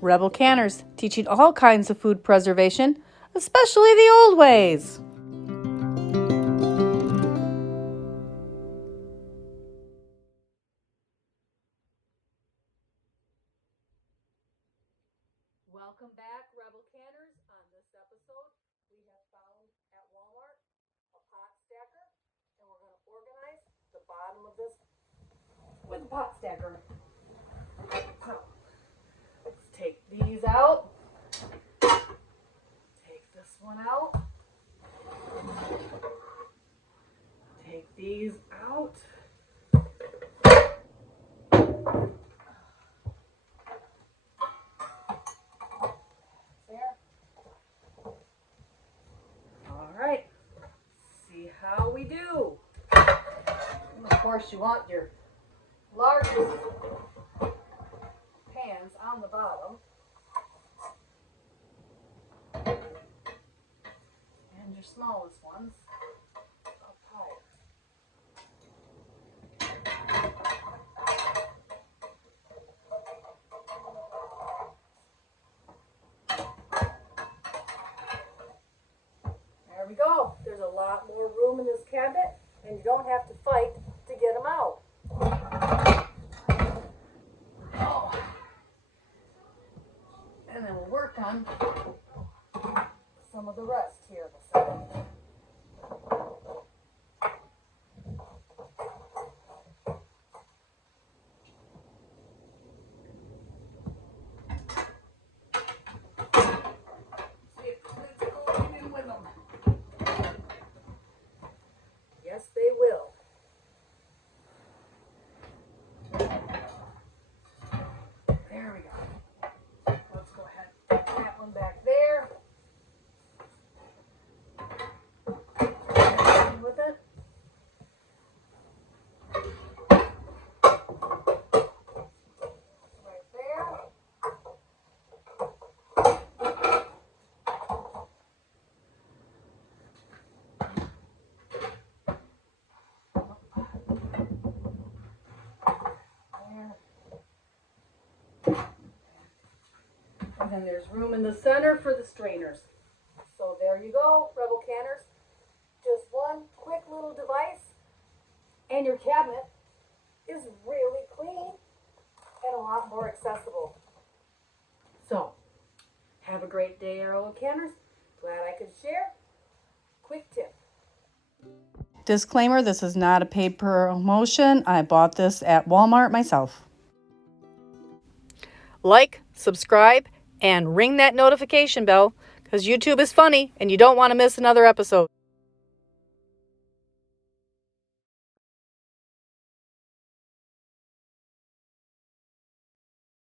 Rebel Canners, teaching all kinds of food preservation, especially the old ways. Welcome back, Rebel Canners. On this episode, we have found at Walmart a pot stacker, and we're going to organize the bottom of this with a pot stacker. So, let's take these out. Take this one out. Take these out. There. All right. See how we do. And of course, you want your largest pans on the bottom. And your smallest ones up higher. There we go. There's a lot more room in this cabinet, and you don't have to fight to get them out. Oh. And then we'll work on some of the rest here in a second. See if the lids go in with them. Yes, they will. There we go. Let's go ahead and put that one back there. With it. Right there. And then there's room in the center for the strainers. So there you go, Rebel Canners. Just one quick little device, and your cabinet is really clean and a lot more accessible. So, have a great day, Rebel Canners. Glad I could share. Quick tip. Disclaimer, this is not a paid promotion. I bought this at Walmart myself. Like, subscribe, and ring that notification bell, because YouTube is funny and you don't want to miss another episode.